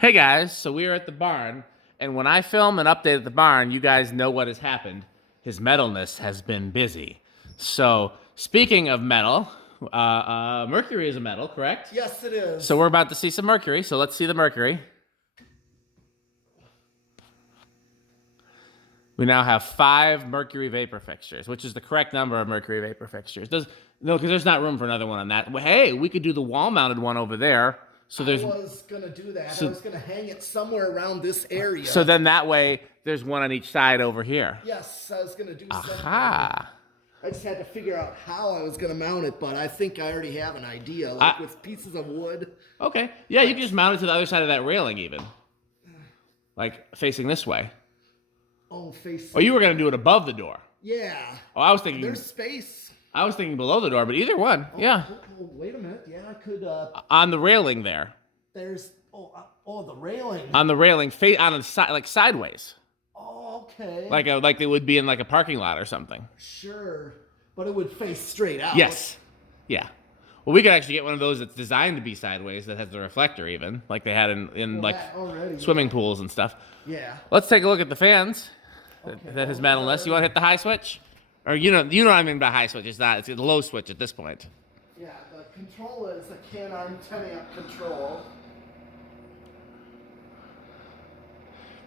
Hey guys, so we are at the barn, and when I film an update at the barn, you guys know what has happened. His metalness has been busy. So, speaking of metal, mercury is a metal, correct? Yes, it is. So we're about to see some mercury, so let's see the mercury. We now have 5 mercury vapor fixtures, which is the correct number of mercury vapor fixtures. No, because there's not room for another one on that. Well, hey, we could do the wall-mounted one over there. So I was going to do that. I was going to hang it somewhere around this area. So then that way, there's one on each side over here. Yes, I was going to do something. Aha. I just had to figure out how I was going to mount it, but I think I already have an idea, like with pieces of wood. Okay. Yeah, you can just mount it to the other side of that railing even. Like, facing this way. Oh, facing. Oh, you were going to do it above the door. Yeah. Oh, I was thinking... There's space. I was thinking below the door, but either one. Yeah. Oh, wait a minute. Yeah, I could... on the railing there. There's... Oh, the railing. On the railing, on the side, like sideways. Oh, okay. Like it would be in like a parking lot or something. Sure. But it would face straight out. Yes. Yeah. Well, we could actually get one of those that's designed to be sideways that has the reflector even, like they had in like swimming pools and stuff. Yeah. Let's take a look at the fans. That has metalness. You want to hit the high switch? Or you know what I mean by high switch. It's a low switch at this point. Yeah, the control is a Can-Arm 10 amp control.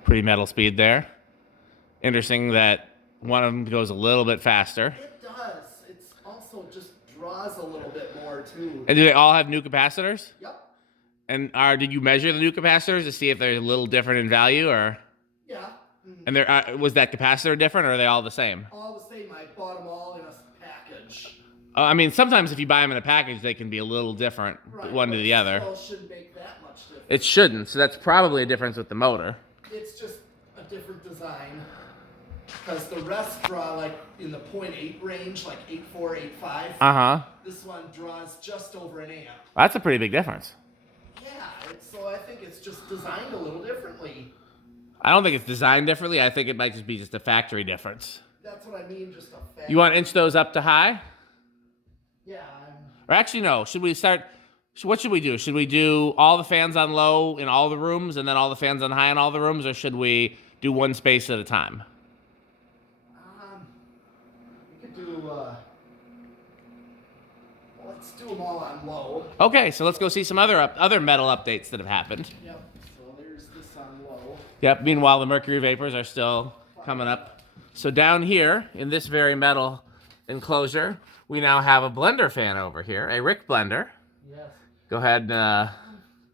Pretty metal speed there. Interesting that one of them goes a little bit faster. It does. It's also just draws a little bit more too. And do they all have new capacitors? Yep. And did you measure the new capacitors to see if they're a little different in value or? Yeah. And was that capacitor different, or are they all the same? All the same. I bought them all in a package. I mean, sometimes if you buy them in a package, they can be a little different, one to the other. It shouldn't make that much difference. It shouldn't, so that's probably a difference with the motor. It's just a different design. Because the rest draw like in the 0.8 range, like 8.4, 8.5. Uh-huh. This one draws just over an amp. That's a pretty big difference. Yeah, so I think it's just designed a little differently. I don't think it's designed differently. I think it might just be a factory difference. That's what I mean, just a factory. You want to inch those up to high? Yeah. Or actually, no. Should we start... What should we do? Should we do all the fans on low in all the rooms and then all the fans on high in all the rooms, or should we do one space at a time? We could do... let's do them all on low. Okay, so let's go see some other metal updates that have happened. Yep. So there's this on low. Yep. Meanwhile, the mercury vapors are still coming up. So down here in this very metal enclosure, we now have a blender fan over here, a Rick blender. Yes. Go ahead.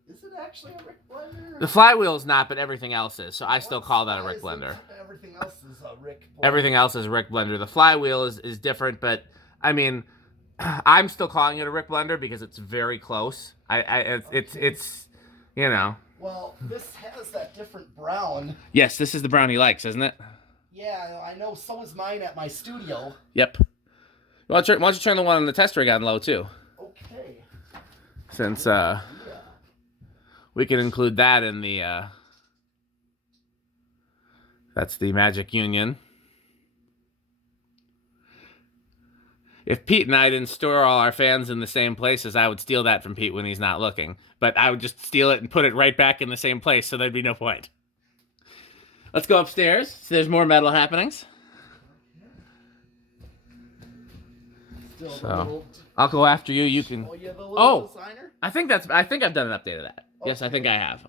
Is it actually a Rick blender? The flywheel's not, but everything else is. So I still call that a Rick blender. Everything else is a Rick blender. Everything else is Rick blender. The flywheel is different, but I mean, I'm still calling it a Rick blender because it's very close. It's you know. Well, this has that different brown. Yes, this is the brown he likes, isn't it? Yeah, I know. So is mine at my studio. Yep. Why don't you turn the one on the test rig on low too? Okay. Since we can include that in the that's the Magic Union. If Pete and I didn't store all our fans in the same places, I would steal that from Pete when he's not looking. But I would just steal it and put it right back in the same place, so there'd be no point. Let's go upstairs. So there's more metal happenings. So I'll go after you. You can. Designer? I think I've done an update of that. Okay. Yes, I think I have.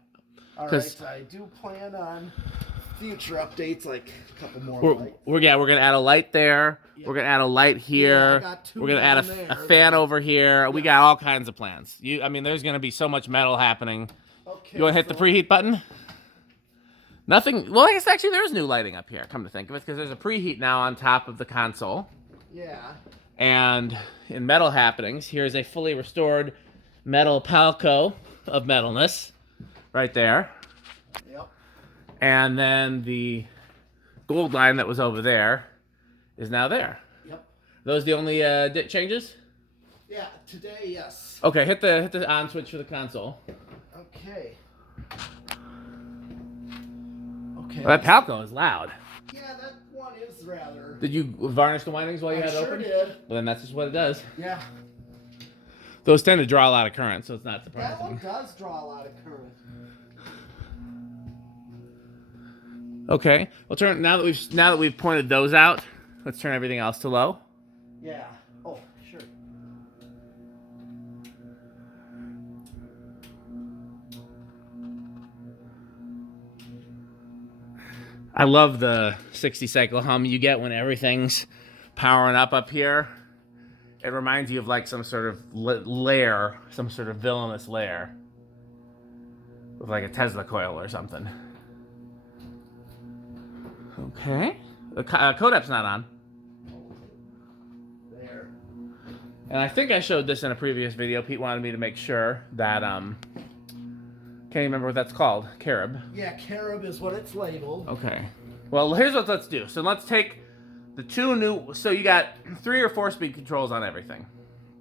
All right, I do plan on future updates, like a couple more lights. We're gonna add a light there. Yep. We're gonna add a light here. Yeah, we're gonna add a fan over here. Yeah. We got all kinds of plans. I mean, there's gonna be so much metal happening. Okay, you want to hit the preheat button? Nothing. Well, I guess actually there is new lighting up here. Come to think of it, because there's a preheat now on top of the console. Yeah. And in metal happenings, here's a fully restored metal palco of metalness, right there. Yep. And then the gold line that was over there is now there. Yep. Those the only changes? Yeah, today, yes. Okay, hit the on switch for the console. Okay. Okay. Well, that palco is loud. Yeah, that one is rather. Did you varnish the windings while you had it open? I sure did. Well, then that's just what it does. Yeah. Those tend to draw a lot of current, so it's not surprising. That one does draw a lot of current. Okay. Well, now that we've pointed those out, let's turn everything else to low. Yeah. Oh, sure. I love the 60 cycle hum you get when everything's powering up here. It reminds you of like some sort of lair, some sort of villainous lair. With like a Tesla coil or something. Okay. The Kodap's not on. There. And I think I showed this in a previous video. Pete wanted me to make sure that, can't even remember what that's called. Carob. Yeah, carob is what it's labeled. Okay. Well, here's what let's do. So let's take the two new, so you got 3 or 4 speed controls on everything.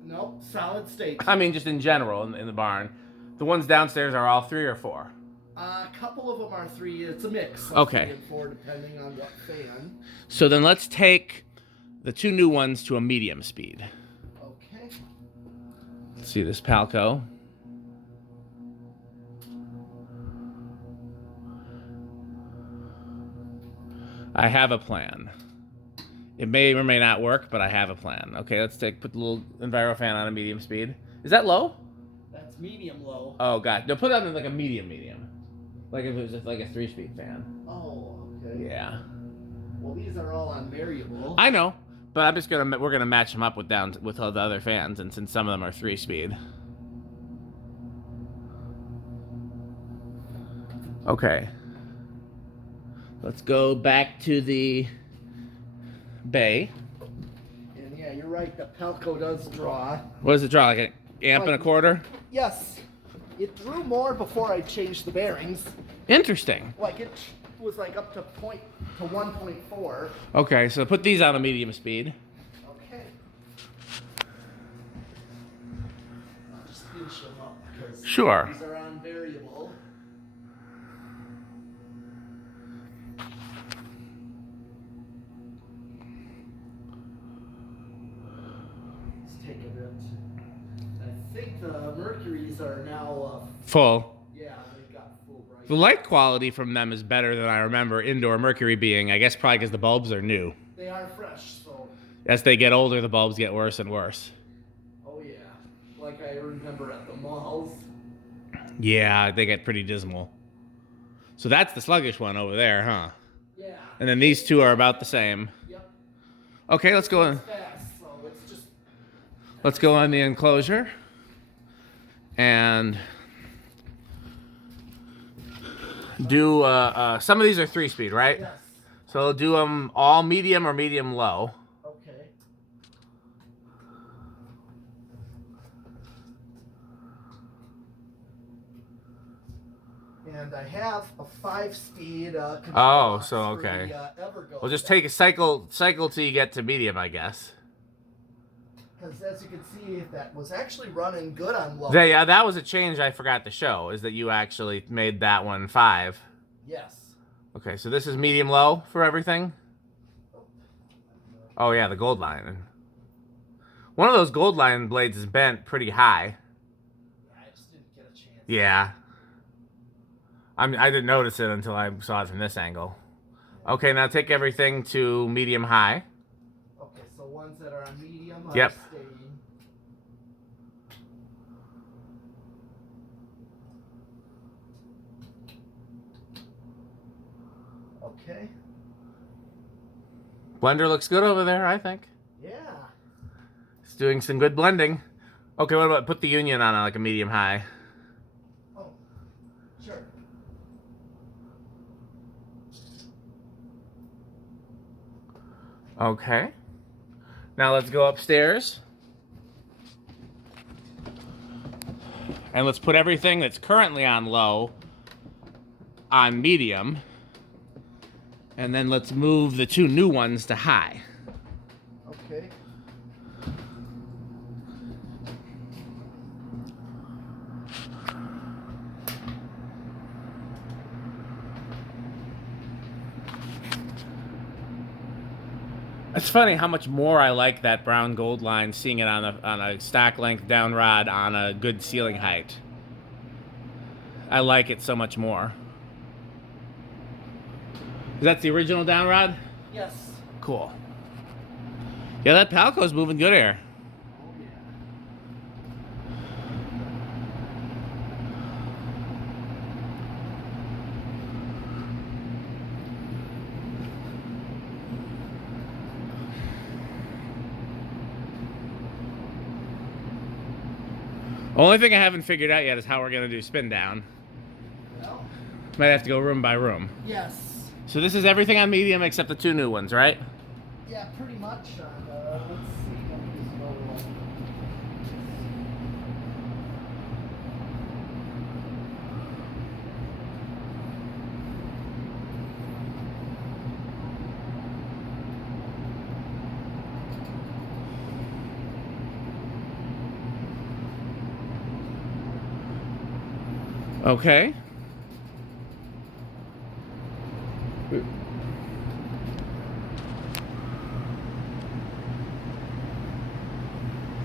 Nope, solid state. I mean, just in general in the barn. The ones downstairs are all 3 or 4? A couple of them are 3. It's a mix. Okay. 3 and 4, depending on what fan. So then let's take the 2 new ones to a medium speed. Okay. Let's see this Palco. I have a plan. It may or may not work, but I have a plan. Okay, let's put the little Enviro fan on a medium speed. Is that low? That's medium low. Oh god, no, put it on like a medium. Like if it was just like a 3-speed fan. Oh, okay. Yeah. Well, these are all on variable. I know, but we're gonna match them up with all the other fans, and since some of them are 3-speed. Okay. Let's go back to the bay. And yeah, you're right. The Pelco does draw. What does it draw? Like an amp and a quarter? Yes. It drew more before I changed the bearings. Interesting. Like it was like up to 1.4. Okay, so put these on a medium speed. Okay. I'll just finish them up because Sure. these are on variable. Let's take a bit. I think the Mercuries are now Full. yeah, they've got full bright. The light quality from them is better than I remember indoor Mercury being, I guess probably because the bulbs are new. They are fresh, so. As they get older, the bulbs get worse and worse. Oh yeah, like I remember at the malls. Yeah, they get pretty dismal. So that's the sluggish one over there, huh? Yeah. And then these two are about the same. Yep. Okay, let's go in. It's fast, so it's just. Let's go on the enclosure. And do some of these are 3-speed, right? Yes. So we'll do them all medium or medium low. Okay. And I have a 5-speed control box so for okay. the, Evergo. We'll just take a cycle till you get to medium, I guess. Because as you can see, that was actually running good on low. Yeah, that was a change I forgot to show, is that you actually made that one 5. Yes. Okay, so this is medium low for everything? Oh yeah, the gold line. One of those gold line blades is bent pretty high. I just didn't get a chance. Yeah. I didn't notice it until I saw it from this angle. Okay, now take everything to medium high. Okay, so ones that are on medium are Yep. staying. Okay. Blender looks good over there, I think. Yeah. It's doing some good blending. Okay, what about put the union on like a medium high? Oh, sure. Okay. Now let's go upstairs. And let's put everything that's currently on low on medium. And then let's move the 2 new ones to high. Okay. It's funny how much more I like that brown gold line, seeing it on a stack length down rod on a good ceiling height. I like it so much more. Is that the original downrod? Yes. Cool. Yeah, that Palco's moving good here. Oh yeah. Only thing I haven't figured out yet is how we're gonna do spin down. Well, Might have to go room by room. yes. So this is everything on medium except the 2 new ones, right? Yeah, pretty much. Let's see. Let me just go. Okay.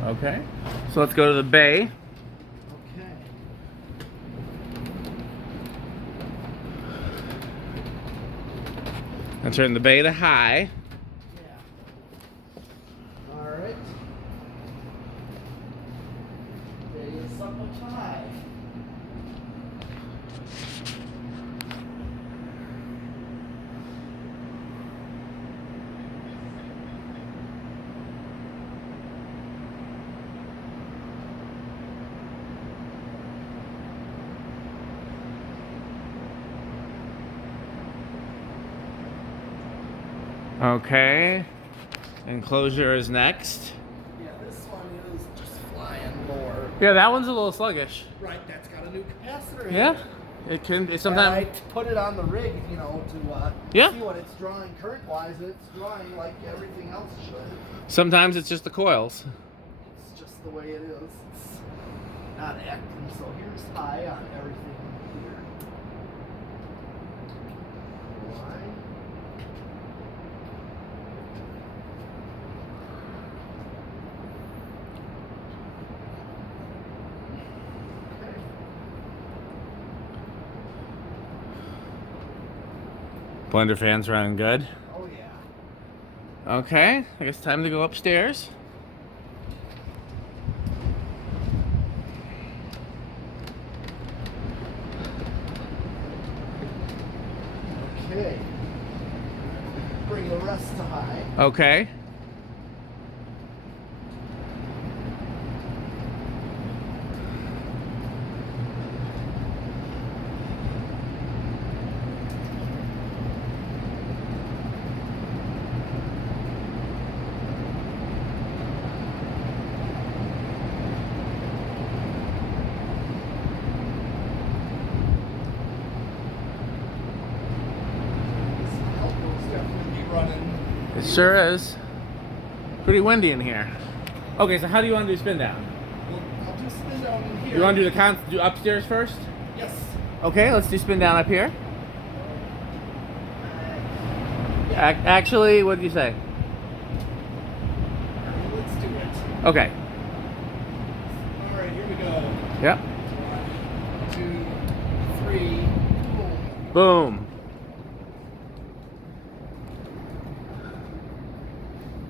Okay. So let's go to the bay. Okay. And turn the bay to high. Yeah. All right. There is up high. Okay. Enclosure is next. Yeah, this one is just flying more. Yeah, that one's a little sluggish. Right, that's got a new capacitor in Yeah. it. It can. It And sometimes. I put it on the rig, you know, to Yeah. see what it's drawing current-wise, and it's drawing like everything else should. Sometimes it's just the coils. It's just the way it is. It's not acting. So here's high on everything here. Line. Okay. Blender fan's running good. Oh yeah. Okay. I guess time to go upstairs. Okay. Bring the rest to high. Okay. This Alco's definitely running. It sure is. Pretty windy in here. Okay, so how do you want to do spin down? Well, I'll do spin down in here. You want to do upstairs first? Yes. Okay, let's do spin down up here. Actually, what did you say? Let's do it. Okay. All right, here we go. Yep. 1, 2, 3, boom. Boom.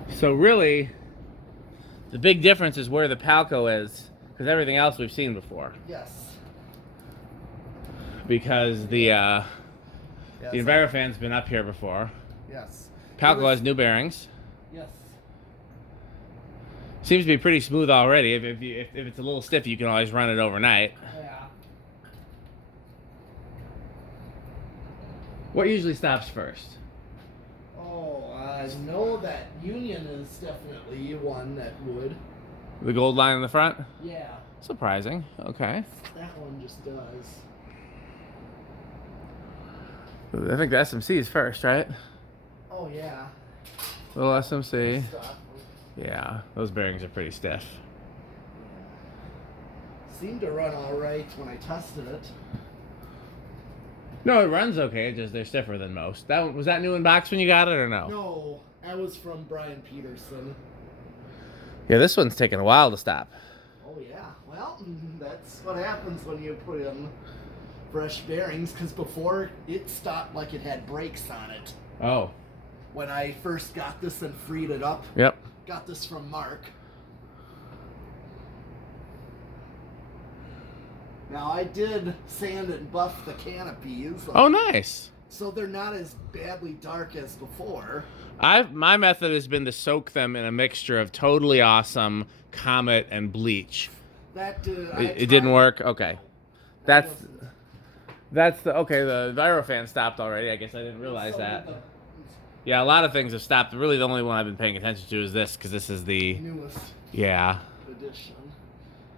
So really, the big difference is where the Palco is, because everything else we've seen before. Yes. Because the Yes. EnviroFan's been up here before. Yes. Palco has new bearings. Yes. Seems to be pretty smooth already. If it's a little stiff, you can always run it overnight. Yeah. What usually stops first? Oh, I know that Union is definitely one that would. The gold line in the front? Yeah. Surprising. Okay. That one just does. I think the SMC is first, right? Oh yeah. Little SMC. Stuff. Yeah, those bearings are pretty stiff. Seemed to run all right when I tested it. No, it runs okay. Just they're stiffer than most. Was that new in box when you got it or no? No, that was from Brian Peterson. Yeah, this one's taking a while to stop. Oh yeah. Well, that's what happens when you put in fresh bearings, because before it stopped like it had brakes on it. Oh. When I first got this and freed it up. Yep. Got this from Mark. Now I did sand and buff the canopies. Oh, nice. So they're not as badly dark as before. My method has been to soak them in a mixture of Totally Awesome, Comet, and bleach. That did it didn't work. Okay, that's the okay. The Virofan stopped already. I guess I didn't realize that. Yeah, a lot of things have stopped. Really, the only one I've been paying attention to is this, because this is the newest edition.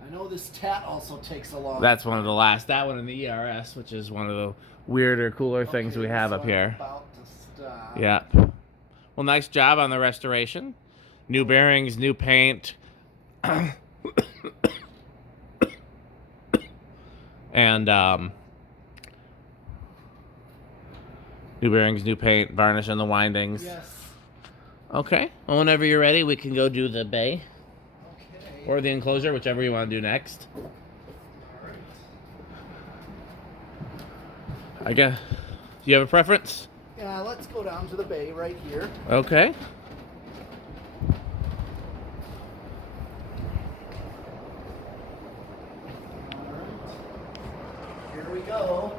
I know this tat also takes a long. That's one of the last. That one in the ERS, which is one of the weirder, cooler things we have up here. About to stop. Yep. Well, nice job on the restoration. New bearings, new paint. And new bearings, new paint, varnish on the windings. Yes. Okay. Well, whenever you're ready, we can go do the bay. Okay. Or the enclosure, whichever you want to do next. All right. I guess. Do you have a preference? Yeah, let's go down to the bay right here. Okay. Here we go.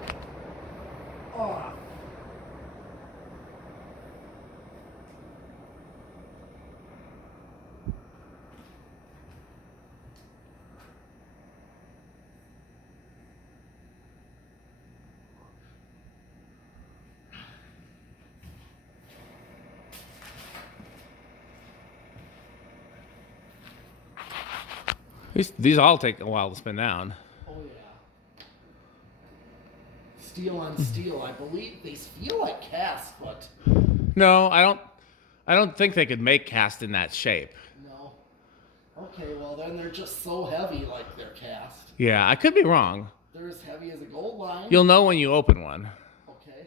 Off. These all take a while to spin down. Oh yeah. Steel on steel. I believe these feel like cast, but No, I don't think they could make cast in that shape. no. Okay, well then they're just so heavy like they're cast. Yeah, I could be wrong. They're as heavy as a gold line. You'll know when you open one. Okay.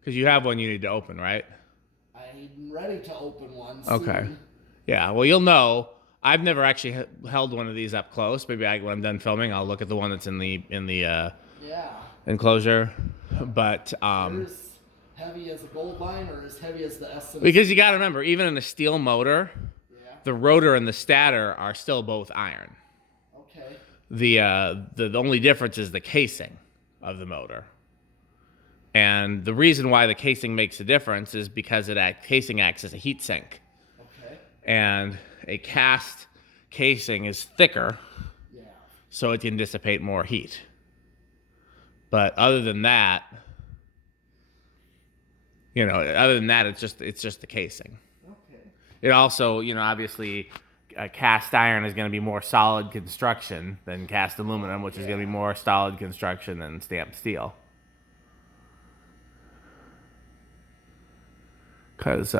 Because you have one you need to open, right? I'm ready to open one soon. Okay. Yeah, well, you'll know. I've never actually held one of these up close. Maybe when I'm done filming, I'll look at the one that's in the Yeah. enclosure. But They're as heavy as a gold line or as heavy as the S&C? because you got to remember, even in a steel motor, Yeah. the rotor and the stator are still both iron. Okay. The only difference is the casing of the motor. And the reason why the casing makes a difference is because casing acts as a heat sink. Okay. And a cast casing is thicker, Yeah. so it can dissipate more heat. But other than that, it's just the casing. Okay. It also, obviously, cast iron is going to be more solid construction than cast aluminum, which is going to be more solid construction than stamped steel. Because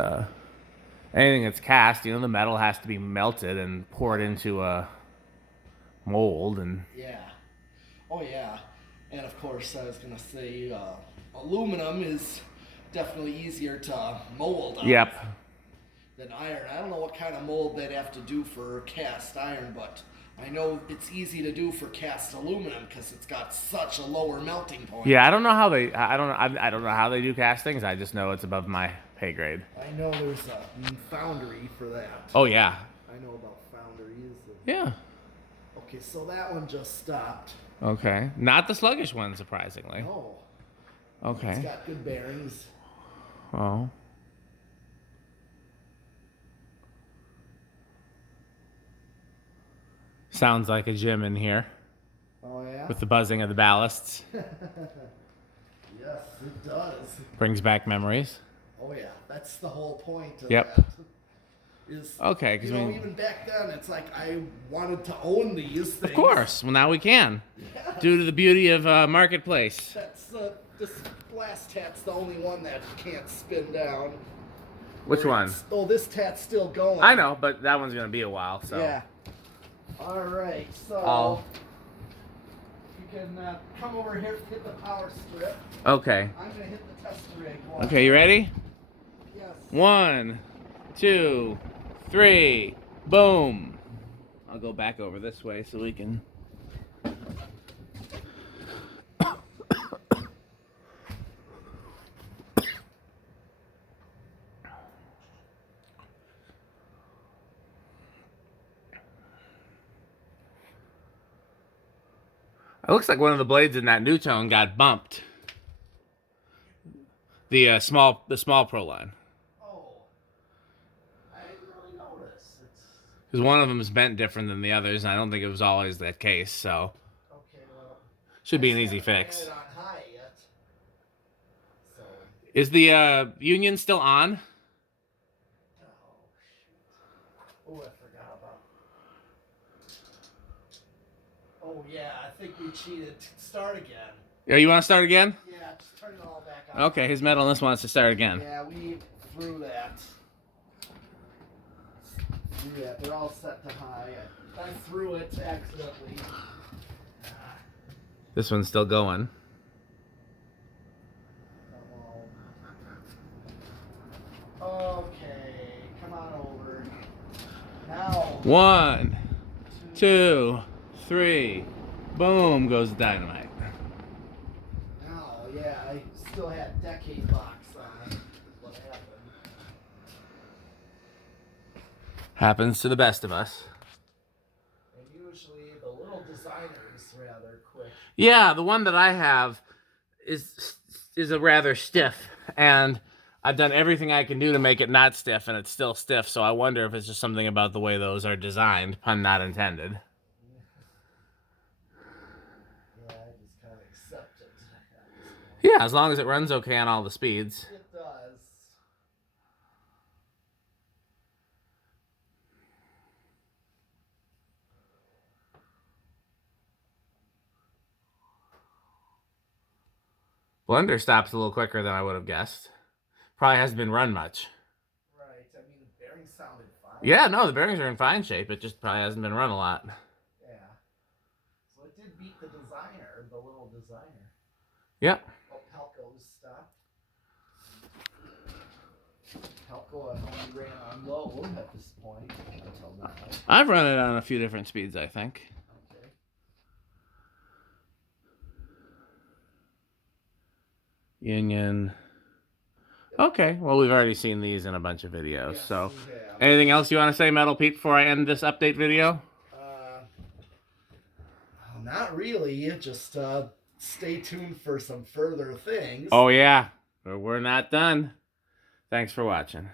anything that's cast, the metal has to be melted and poured into a mold. And Yeah. Oh, yeah. And of course, I was going to say aluminum is definitely easier to mold on Yep. than iron. I don't know what kind of mold they'd have to do for cast iron, but I know it's easy to do for cast aluminum because it's got such a lower melting point. Yeah, I don't know how they. I don't know how they do castings. I just know it's above my pay grade. I know there's a foundry for that. Oh yeah. I know about foundries. Yeah. Okay, so that one just stopped. Okay. Not the sluggish one, surprisingly. Oh. It's Okay. got good bearings. Oh. Sounds like a gym in here Oh, yeah? with the buzzing of the ballasts. Yes, it does. Brings back memories. Oh, yeah. That's the whole point of Yep. that. Is, Okay, 'cause even back then, it's like I wanted to own these things. Of course. Well, now we can. Yeah. Due to the beauty of Marketplace. That's this last tat's the only one that can't spin down. Which one? Oh, this tat's still going. I know, but that one's going to be a while, so. Yeah. All right, so I'll- you can come over here, hit the power strip. Okay. I'm gonna hit the test rig one. Okay, you ready? Yes. 1, 2, 3, boom. I'll go back over this way so we can. It looks like one of the blades in that new tone got bumped. The small pro line. Oh, I didn't really notice. Because one of them is bent different than the others, and I don't think it was always that case. So Okay, well, should be an easy fix. It on high yet. So. Is the union still on? Oh shoot! Oh, I forgot about. Oh yeah, I think we cheated. Start again. Yeah, you want to start again? Yeah, just turn it all back on. Okay, his metalness wants to start again. Yeah, we threw that. They're all set to high. I threw it accidentally. This one's still going. Okay, come on over. Now. 1, 2, 3. Boom goes the dynamite. Now, yeah, I still had decade locks on it. What happened? Happens to the best of us. And usually the little designer is rather quick. Yeah, the one that I have is a rather stiff, and I've done everything I can do to make it not stiff, and it's still stiff. So I wonder if it's just something about the way those are designed, pun not intended. Yeah, I just kind of accept it. Yeah, as long as it runs okay on all the speeds. It does. Blender stops a little quicker than I would have guessed. Probably hasn't been run much. Right. I mean, the bearings sounded fine. Yeah, no, the bearings are in fine shape. It just probably hasn't been run a lot. Yeah. So it did beat the designer, the little designer. Yep. Oh, Pelco's stopped. Pelco only ran on low at this point until now. I've run it on a few different speeds, I think. Okay. Union. Okay, well, we've already seen these in a bunch of videos. Yes, So, we have. anything else you want to say, Metal Pete, before I end this update video? Not really. Just stay tuned for some further things. Oh, yeah. We're not done. Thanks for watching.